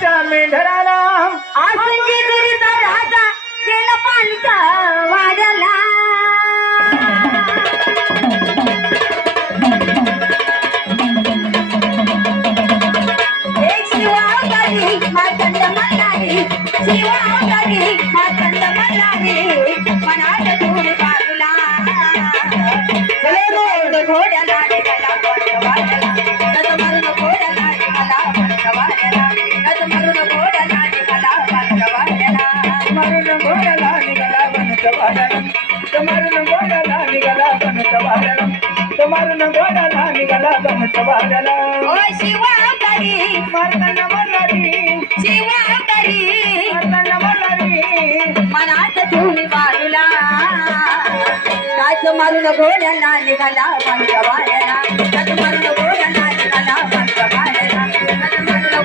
गावाच्या मेंढराला. आसंगी दुरीचा राजा गेला पालचा वाड्याला. मनात वनच वादळ मारून घोड्याला निघाला वनच वादळ मारून घोड्याला निघाला वनच वादळ ओ शिवावतारी मारताना मल्हारी शिवावतारी मारताना मल्हारी मनात धुळी बाजूला काच मारून घोड्याला निघाला माझ्या वाड्याला काच मारून घोड्याला निघाला माझ्या वाड्याला काच मारून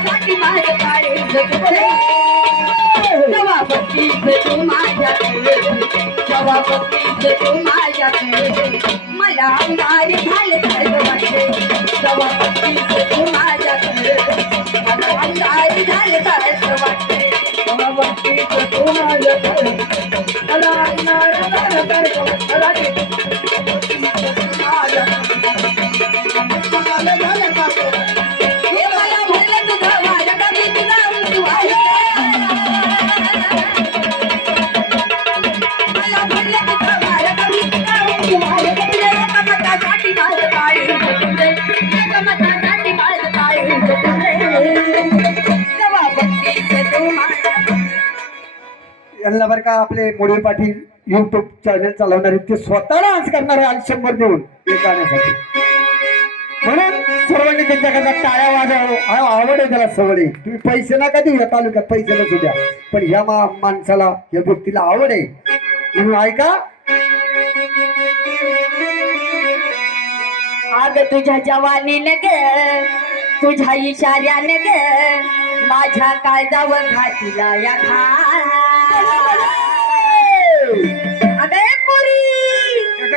एका मतासाठी माझे काय जबाबतीच तू माझ्याकडे. जबाबतीच तू मला अंगारी झाले काय वाटते जबाबतीच तू माझ्याकडे. मला अंगारी झाले काय वाटते भक्तीच तू त्यांना बरं का आपले मोडे पाटील युट्यूब चॅनल चालवणारे ते स्वतः डान्स करणारे आज शंभर देऊन ते गाण्यासाठी म्हणून सर्वांनी त्यांच्याकडे टाळ्या वाजव. आवड आहे त्याला सवड. आहे तुम्ही पैसे नका देऊ या तालुक्यात पैसे नसू द्या. पण ह्या माणसाला या व्यक्तीला आवड आहे. म्हणून ऐका. आग तुझ्या जवानीने ग तुझ्या इशाऱ्याने ग माझ्या कायदावर घातीला या खा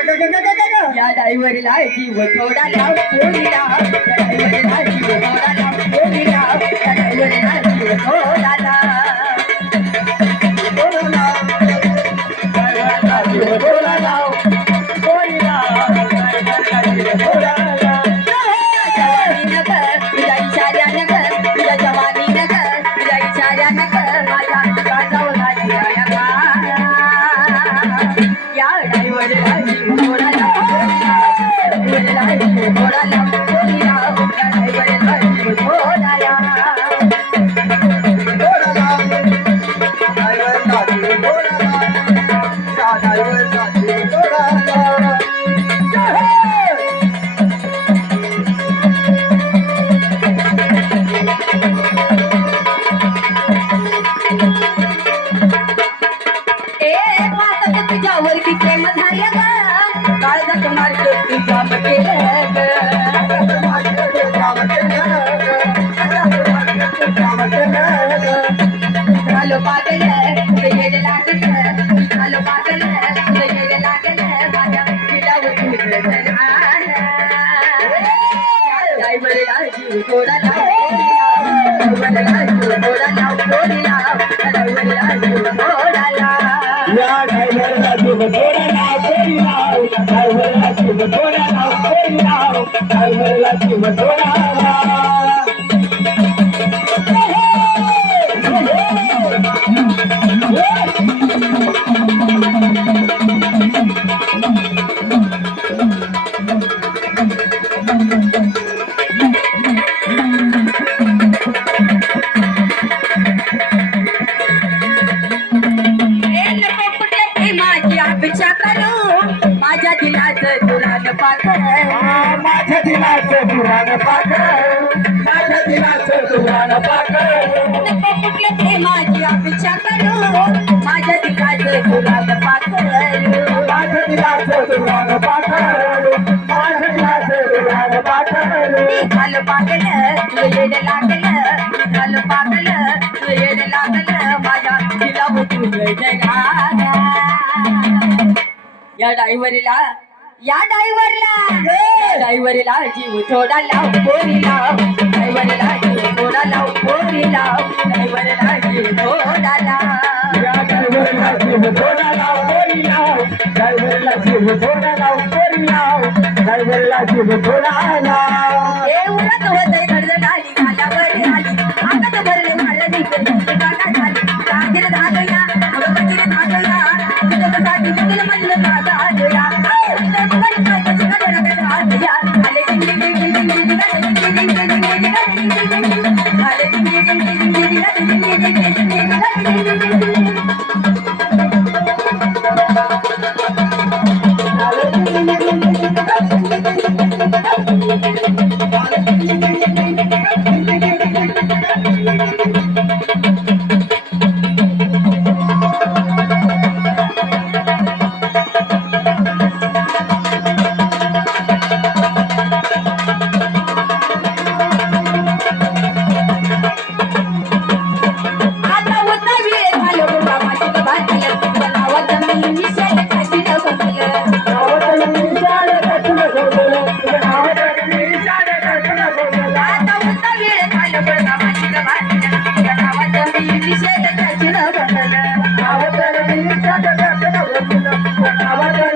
या डायव्हरला जीव थोडा लाव पोरीला या डायव्हरला जीव थोडा लाव पोरीला या डायव्हरला जीव थोडा झालो पागल येड लागल झालो पागल लागल माझ्या थोडा लाव. थोडा लाव थोडी लाव. थोडा लाव. थोडा थोडा थोडा दिलाचं पुराण पाखर. माझ्या माझ्या दिलाचं पुराण पाखर. माझ्या दिलाचं पुराण पाखर. माझ्या पागल येड लागल. काल पागल येड लागल. माझ्या दिला जगाला. या डाईवरीला या डायव्हरला डायव्हरला जीव थोडा लाव पोरी लाव डायव्हरला जीव थोडा लाव पोरी लाव डायव्हरला जीव थोडा लाव या ड्रायव्हरला जीव थोडा लाव पोरी लाव ड्रायव्हरला जीव थोडा लाव पोरी लाव ड्रायव्हरला जीव थोडा लाव हे उरत होतंय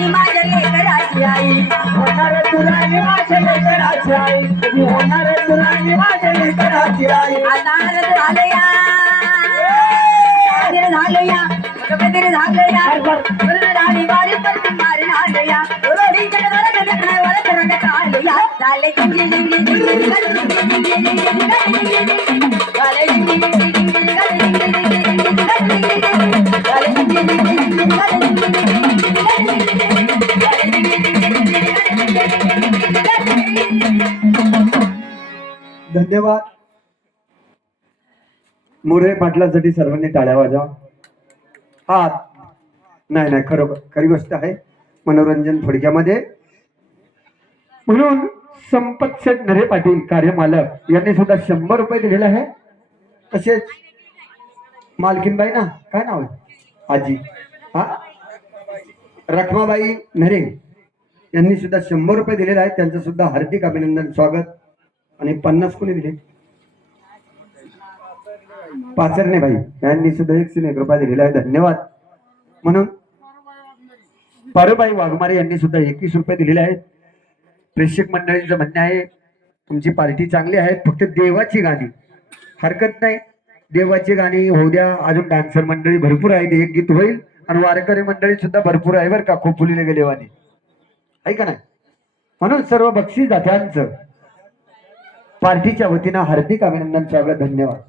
तुराणी माझ्या लेकराची आई. होणार तुराणी माझ्या लेकराची आई. मी होणार तुराणी माझ्या लेकराची आई? आता आनंद झाले या आनंद झाले या कधीतरी झाले या राणी वारी पण मारी झाले या रोडी जगदार जगदार वर करण्यात आले या झाले जिंगली जिंगली जिंगली जिंगली जिंगली धन्यवाद. मुरे पाटलासाठी सर्वांनी टाळ्या वाजवा. हा नाही नाही खरोखर खरी गोष्ट आहे. मनोरंजन थोडक्यामध्ये म्हणून संपत शेठ नरे पाटील कार्यमालक यांनी सुद्धा शंभर रुपये दिलेले आहे. तसेच मालकीनबाई ना काय नाव आहे? आजी. हा? रखमाबाई नरे. यांनी सुद्धा शंभर रुपये दिलेले आहेत. त्यांचं सुद्धा हार्दिक अभिनंदन स्वागत. आणि पन्नास कोणी दिले? पाचरणे भाई. यांनी सुद्धा एकशे एक रुपये दिलेला आहे. धन्यवाद. म्हणून पारुबाई वाघमारे यांनी सुद्धा एकवीस रुपये दिलेले आहेत. प्रेक्षक मंडळींचं म्हणणं आहे तुमची पार्टी चांगली आहे. फक्त देवाची गाणी. हरकत नाही. देवाची गाणी होऊ द्या. अजून डान्सर मंडळी भरपूर आहेत. एक गीत होईल. आणि वारकरी मंडळी सुद्धा भरपूर आहे बरं का. खोपुलीला गेलेवानी आहे का नाही? म्हणून सर्व बक्षी दात्यांचं पार्टीच्या वतीनं हार्दिक अभिनंदन स्वागत धन्यवाद.